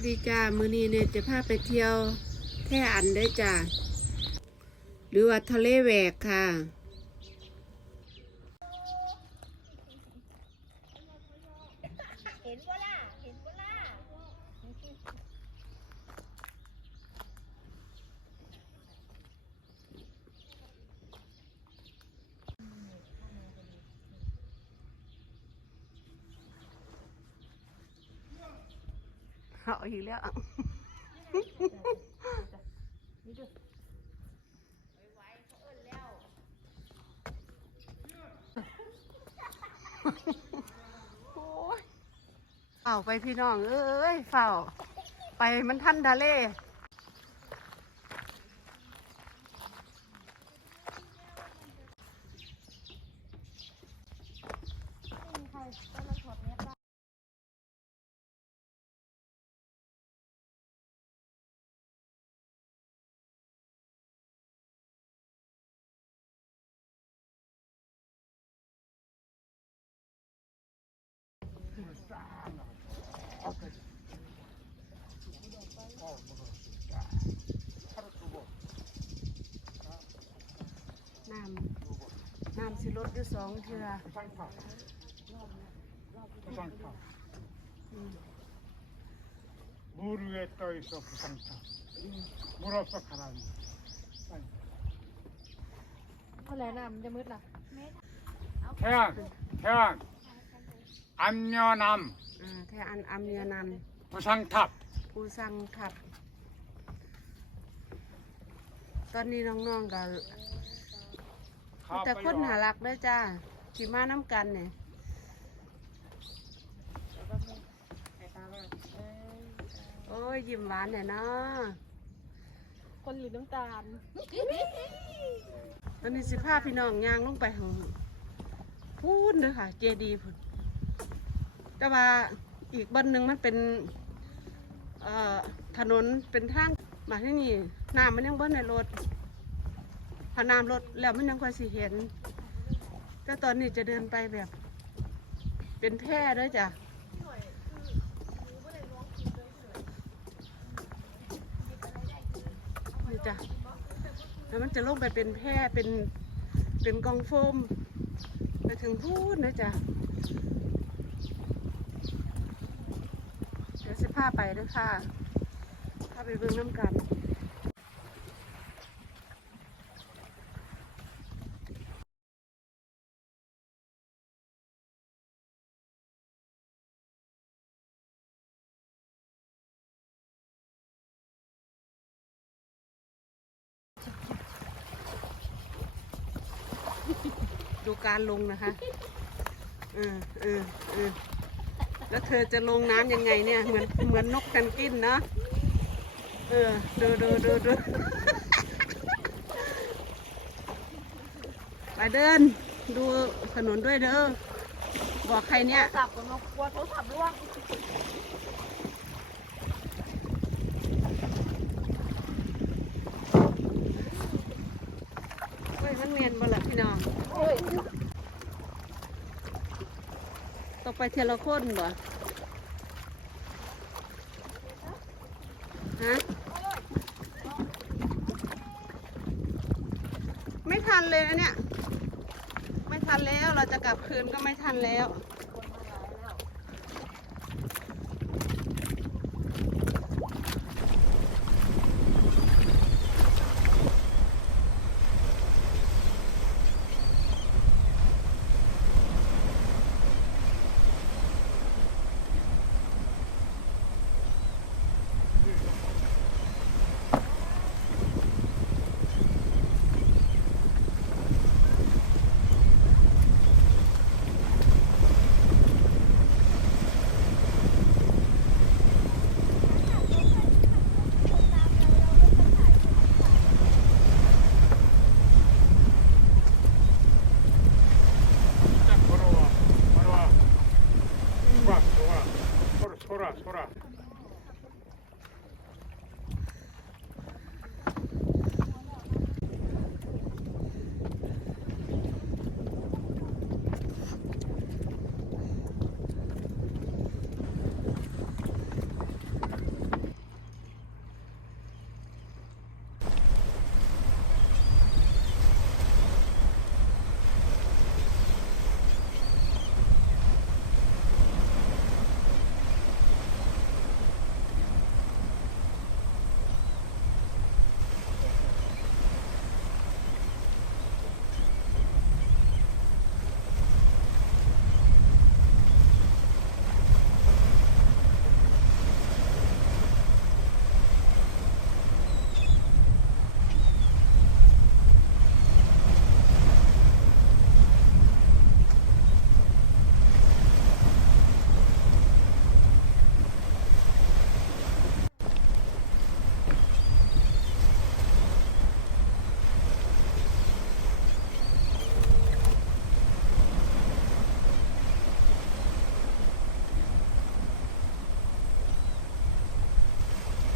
วัสดีจ้า มือนี้เนี่ยจะพาไปเที่ยวแท่อันได้จ้า หรือว่าทะเลแหวกค่ะ เห็นบ่ล่ะ เห็นบ่ล่ะ เอาอีกแล้วเฝ้าไปพี่น้อง เอ้ยเฝ้า ไปมันทันทะเล น้ำน้ำสิลดอยู่สองเทือมูรุเอตอิสกุสังตามูรสคารานีเท่าไรน้ำจะมืดล่ะแท่งแท่ง อัมยอนอ่าแทอันอัมยานันำผู้สังทับผู้สังขับ ตอนนี้น้องๆก็มีแต่คนหาหลักเด้วยจ้าขี่มาน้ำกันเนี่ยโอ้ยยิ้มหวานเนี่ยเนาะคนหรือน้ำตาล ตอนนี้สิพาพี่น้องยางลงไปหางพูนเลยค่ะ เจดีย์พุ่ แต่ว่าอีกบนหนึ่งมันเป็นถนนเป็นทางมาที่นี่น้ำมันยังเบิ้ในรถพอน้ำรถแล้วมันยังค่อยสิเห็น แต่ตอนนี้จะเดินไปแบบ เป็นแพร่เด้อจ้ะนี่จ้ะแล้วมันจะลงไปเป็นแพร่เป็นเป็นกองโฟม ไปถึงพูดนะจ๊ะ เดี๋ยว สิพาไปด้วยค่ะพาไปเบิ่งน้ำกันดูการลงนะคะ เออเออเออ แล้วเธอจะลงน้ำยังไงเนี่ย เหมือนเหมือนนกกันกินเนาะ เออ ดูดูดูดูไปเดิน ดูถนนด้วยเด้อ บอกใครเนี่ยสับกับนกกลัวโทรศัพท์ร่วงเฮ้ยมันเมียนบ่ละพี่น้องโอ้ย ต้องไปเทละคนบ่ฮะไม่ทันเลยนะเนี่ย ไม่ทันแล้วเราจะกลับคืนก็ไม่ทันแล้ว Ура, ура!